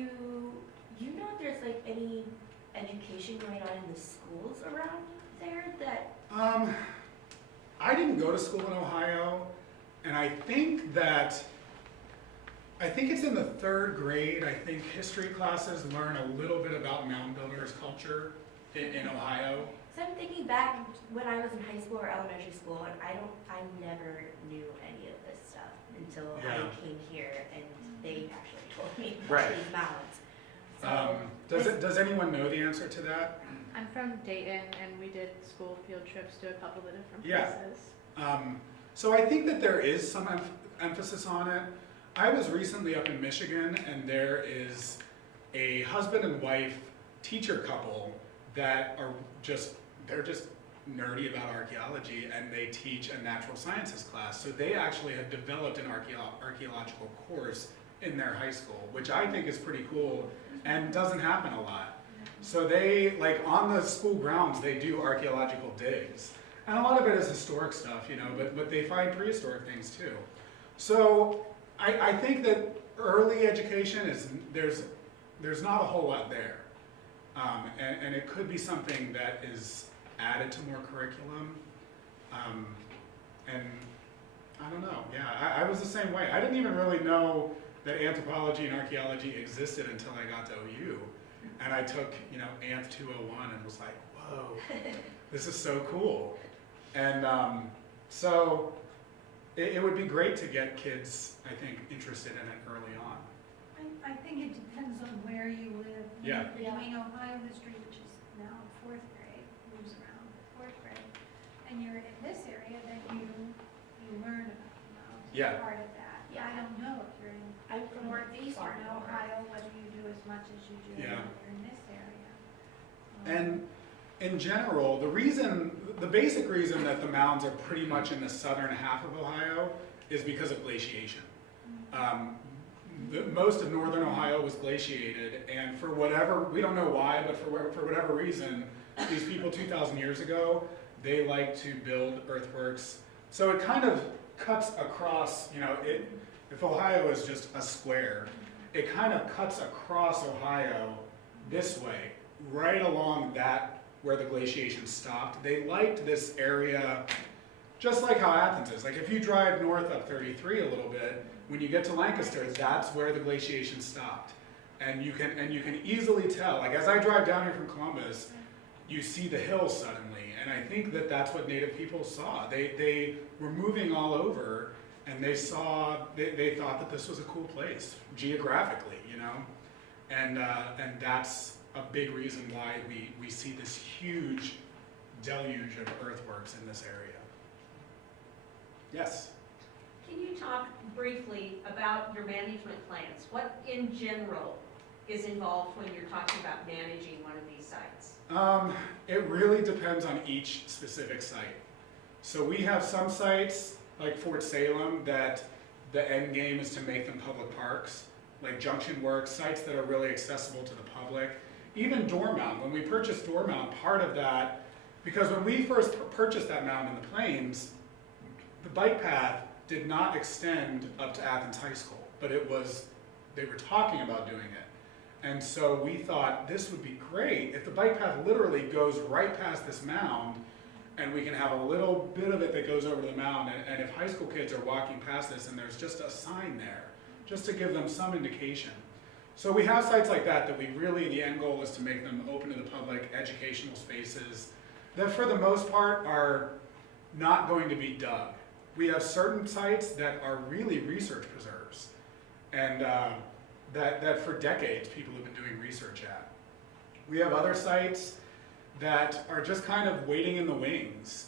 you know if there's like any education going on in the schools around there that? I didn't go to school in Ohio, and I think it's in the 3rd grade. I think history classes learn a little bit about mound builders culture in Ohio. So I'm thinking back when I was in high school or elementary school, and I never knew any of this stuff until Yeah. I came here and they actually told me about Right. these mounds. So Does anyone know the answer to that? I'm from Dayton, and we did school field trips to a couple of different Yeah. places. So I think that there is some emphasis on it. I was recently up in Michigan, and there is a husband and wife teacher couple that are they're just nerdy about archaeology, and they teach a natural sciences class. So they actually have developed an archaeological course in their high school, which I think is pretty cool and doesn't happen a lot. So they, like on the school grounds, they do archaeological digs. And a lot of it is historic stuff, you know, but they find prehistoric things too. So I think that early education is, there's not a whole lot there. And it could be something that is added to more curriculum. And I don't know, yeah, I was the same way. I didn't even really know that anthropology and archaeology existed until I got to OU. And I took, you know, Anth 201 and was like, whoa, this is so cool. And so it would be great to get kids, I think, interested in it early on. I think it depends on where you live. Yeah. Between Ohio history, which is now 4th grade, moves around 4th grade, and you're in this area, then you learn about the mountains. Yeah. Part of that. Yeah. I don't know if you're in I'm from northeastern far north. Ohio, whether you do as much as you do Yeah. in this area. And in general, the basic reason that the mounds are pretty much in the southern half of Ohio is because of glaciation. Most of northern Ohio was glaciated, and for whatever, we don't know why, but for whatever reason, these people 2,000 years ago, they like to build earthworks. So it kind of cuts across, you know, if Ohio is just a square, it kind of cuts across Ohio this way, right along that where the glaciation stopped. They liked this area Just like how Athens is. Like if you drive north up 33 a little bit, when you get to Lancaster, that's where the glaciation stopped. And you can easily tell, like as I drive down here from Columbus, you see the hills suddenly. And I think that that's what Native people saw. They were moving all over, and they thought that this was a cool place, geographically, you know? And that's a big reason why we see this huge deluge of earthworks in this area. Yes? Can you talk briefly about your management plans? What in general is involved when you're talking about managing one of these sites? It really depends on each specific site. So we have some sites, like Fort Salem, that the end game is to make them public parks, like Junction Works, sites that are really accessible to the public. Even Door Mound, when we purchased Door Mound, part of that, because when we first purchased that mound in the plains, the bike path did not extend up to Athens High School, but they were talking about doing it. And so we thought this would be great if the bike path literally goes right past this mound, and we can have a little bit of it that goes over to the mound, and if high school kids are walking past this and there's just a sign there, just to give them some indication. So we have sites like that we really, the end goal is to make them open to the public, educational spaces, that for the most part are not going to be dug. We have certain sites that are really research preserves, and that for decades people have been doing research at. We have other sites that are just kind of waiting in the wings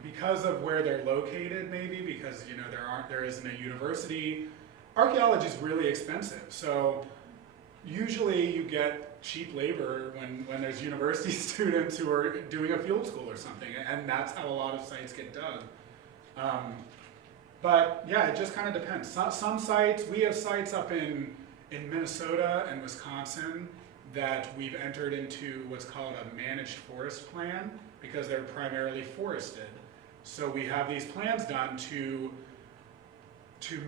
because of where they're located, maybe because there isn't a university. Archaeology is really expensive, so usually you get cheap labor when there's university students who are doing a field school or something, and that's how a lot of sites get dug. But yeah, it just kind of depends. Some sites, we have sites up in Minnesota and Wisconsin that we've entered into what's called a managed forest plan because they're primarily forested. So we have these plans done to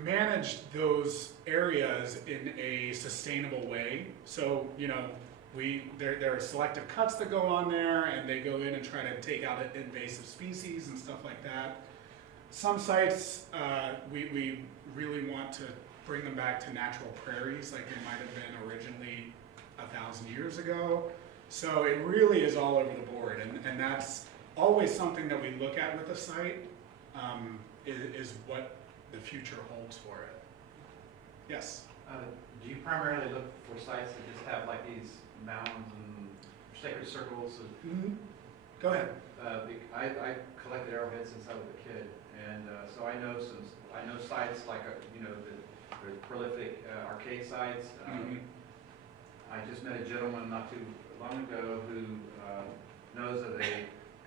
manage those areas in a sustainable way. So, there are selective cuts that go on there, and they go in and try to take out invasive species and stuff like that. Some sites, we really want to bring them back to natural prairies like they might have been originally 1,000 years ago. So it really is all over the board, and that's always something that we look at with a site, is what the future holds for it. Yes? Do you primarily look for sites that just have like these mounds and sacred circles? Go ahead. I collected arrowheads since I was a kid, and so I know sites like the prolific arcade sites. I just met a gentleman not too long ago who knows of a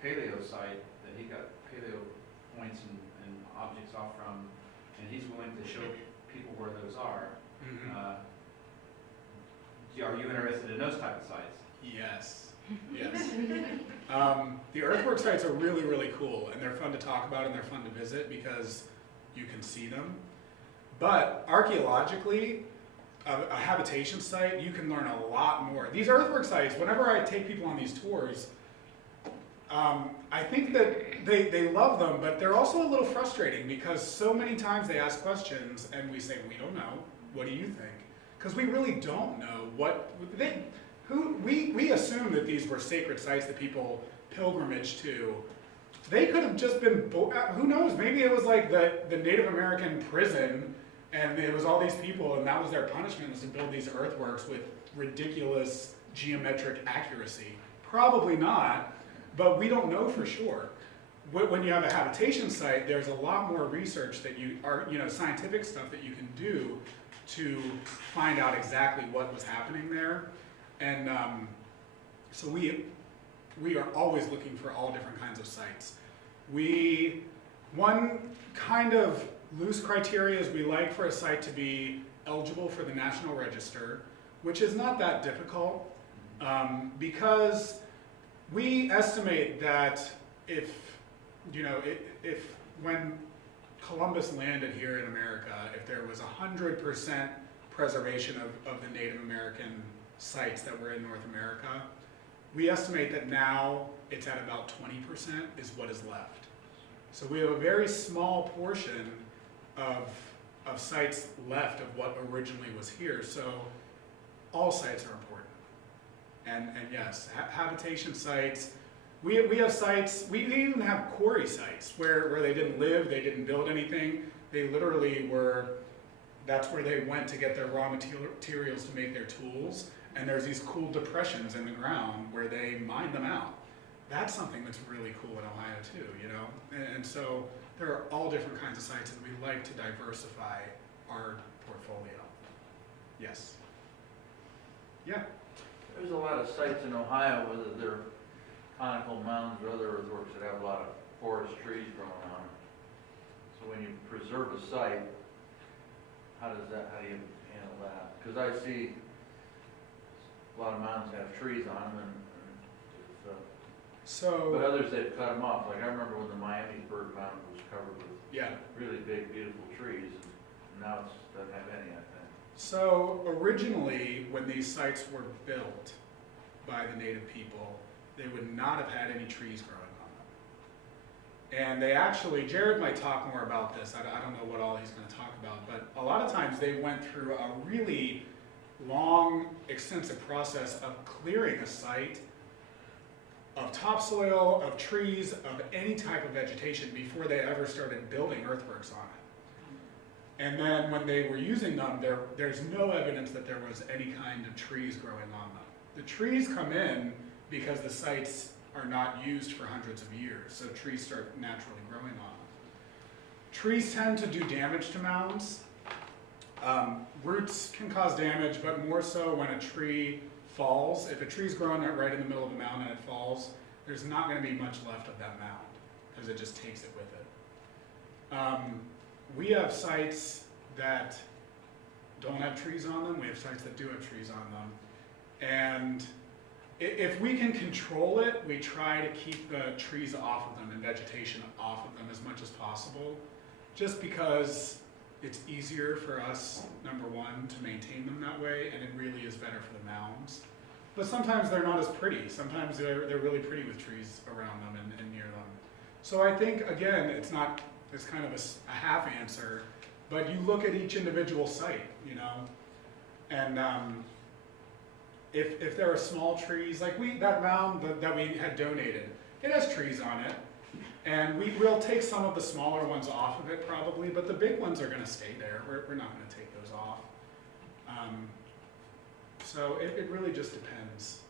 paleo site that he got paleo points and objects off from, and he's willing to show people where those are. Are you interested in those type of sites? Yes. Yes. The earthwork sites are really, really cool, and they're fun to talk about and they're fun to visit because you can see them. But archaeologically, a habitation site, you can learn a lot more. These earthwork sites, whenever I take people on these tours, I think that they love them, but they're also a little frustrating because so many times they ask questions and we say, we don't know, what do you think? Because we really don't know we assume that these were sacred sites that people pilgrimage to. They could have just been, who knows, maybe it was like the Native American prison and it was all these people and that was their punishment, was to build these earthworks with ridiculous geometric accuracy. Probably not, but we don't know for sure. When you have a habitation site, there's a lot more research that scientific stuff that you can do to find out exactly what was happening there. And so we are always looking for all different kinds of sites. One kind of loose criteria is we like for a site to be eligible for the National Register, which is not that difficult because we estimate that if when Columbus landed here in America, if there was 100% preservation of the Native American sites that were in North America, we estimate that now it's at about 20% is what is left. So we have a very small portion of sites left of what originally was here. So all sites are important. And yes, habitation sites, we have sites, we even have quarry sites where they didn't live, they didn't build anything. They literally were, that's where they went to get their raw materials to make their tools. And there's these cool depressions in the ground where they mine them out. That's something that's really cool in Ohio too, you know? And so there are all different kinds of sites, and we like to diversify our portfolio. Yes? Yeah? There's a lot of sites in Ohio, whether they're conical mounds or other earthworks, that have a lot of forest trees growing on them. So when you preserve a site, how do you handle that? Because I see a lot of mounds have trees on them, and but others, they've cut them off. Like I remember when the Miamisburg Mound was covered with really big, beautiful trees, and now it doesn't have any, I think. So originally, when these sites were built by the native people, they would not have had any trees growing on them. And they actually, Jared might talk more about this, I don't know what all he's going to talk about, but a lot of times they went through a really long, extensive process of clearing a site of topsoil, of trees, of any type of vegetation before they ever started building earthworks on it. And then when they were using them, there's no evidence that there was any kind of trees growing on them. The trees come in because the sites are not used for hundreds of years, so trees start naturally growing on them. Trees tend to do damage to mounds. Roots can cause damage, but more so when a tree falls. If a tree's growing right in the middle of a mound and it falls, there's not going to be much left of that mound because it just takes it with it. We have sites that don't have trees on them. We have sites that do have trees on them. And if we can control it, we try to keep the trees off of them and vegetation off of them as much as possible, just because it's easier for us, number one, to maintain them that way, and it really is better for the mounds. But sometimes they're not as pretty. Sometimes they're really pretty with trees around them and near them. So I think, again, it's kind of a half answer, but you look at each individual site, you know, and if there are small trees, like that mound that we had donated, it has trees on it. And we'll take some of the smaller ones off of it probably, but the big ones are going to stay there. We're not going to take those off. So it really just depends.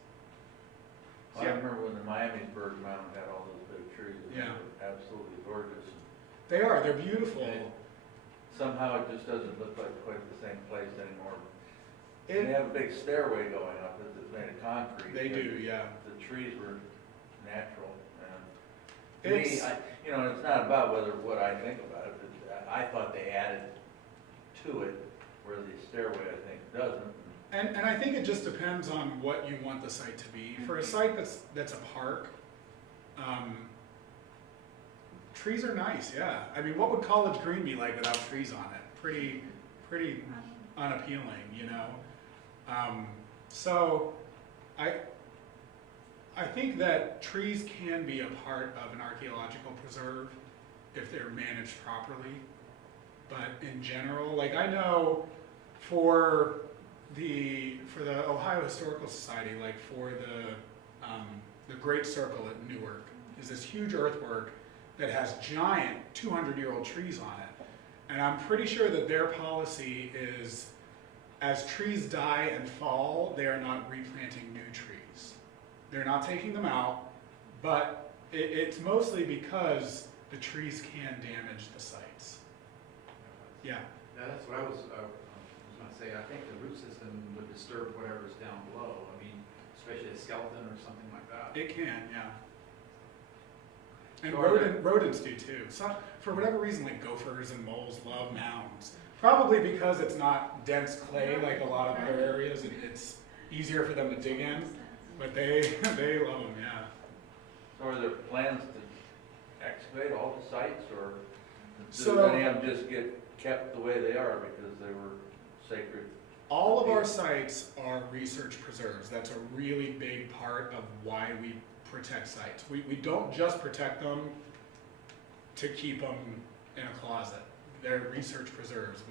Well, I remember when the Miamisburg Mound had all those big trees. They were absolutely gorgeous. They are. They're beautiful. Somehow it just doesn't look like quite the same place anymore. They have a big stairway going up that's made of concrete. They do, yeah. The trees were natural. To me, it's not about what I think about it, but I thought they added to it where the stairway, I think, doesn't. And I think it just depends on what you want the site to be. For a site that's a park, trees are nice, yeah. I mean, what would College Green be like without trees on it? Pretty unappealing, you know? So I think that trees can be a part of an archaeological preserve if they're managed properly. But in general, like I know for the Ohio Historical Society, like for the Great Circle at Newark, is this huge earthwork that has giant 200-year-old trees on it. And I'm pretty sure that their policy is, as trees die and fall, they are not replanting new trees. They're not taking them out, but it's mostly because the trees can damage the sites. Yeah. Yeah, that's what I was going to say. I think the root system would disturb whatever's down below. I mean, especially a skeleton or something like that. It can, yeah. And So rodents do too. Some, for whatever reason, like gophers and moles love mounds. Probably because it's not dense clay like a lot of other areas. It's easier for them to dig in, but they love them, yeah. So are there plans to excavate all the sites, or So- do any of them just get kept the way they are because they were sacred? All of our sites are research preserves. That's a really big part of why we protect sites. We don't just protect them to keep them in a closet. They're research preserves.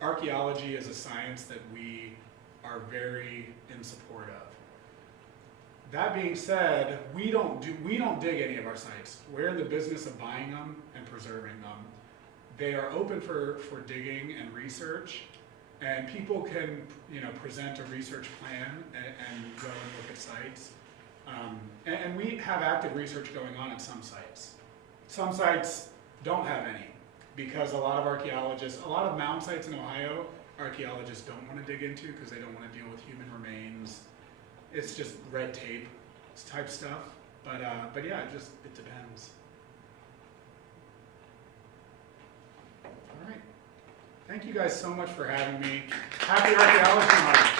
Archaeology is a science that we are very in support of. That being said, we don't dig any of our sites. We're in the business of buying them and preserving them. They are open for digging and research, and people can, present a research plan and go and look at sites. And we have active research going on at some sites. Some sites don't have any, because a lot of mound sites in Ohio, archaeologists don't want to dig into because they don't want to deal with human remains. It's just red tape type stuff. But yeah, it depends. All right. Thank you guys so much for having me. Happy Archaeology Month.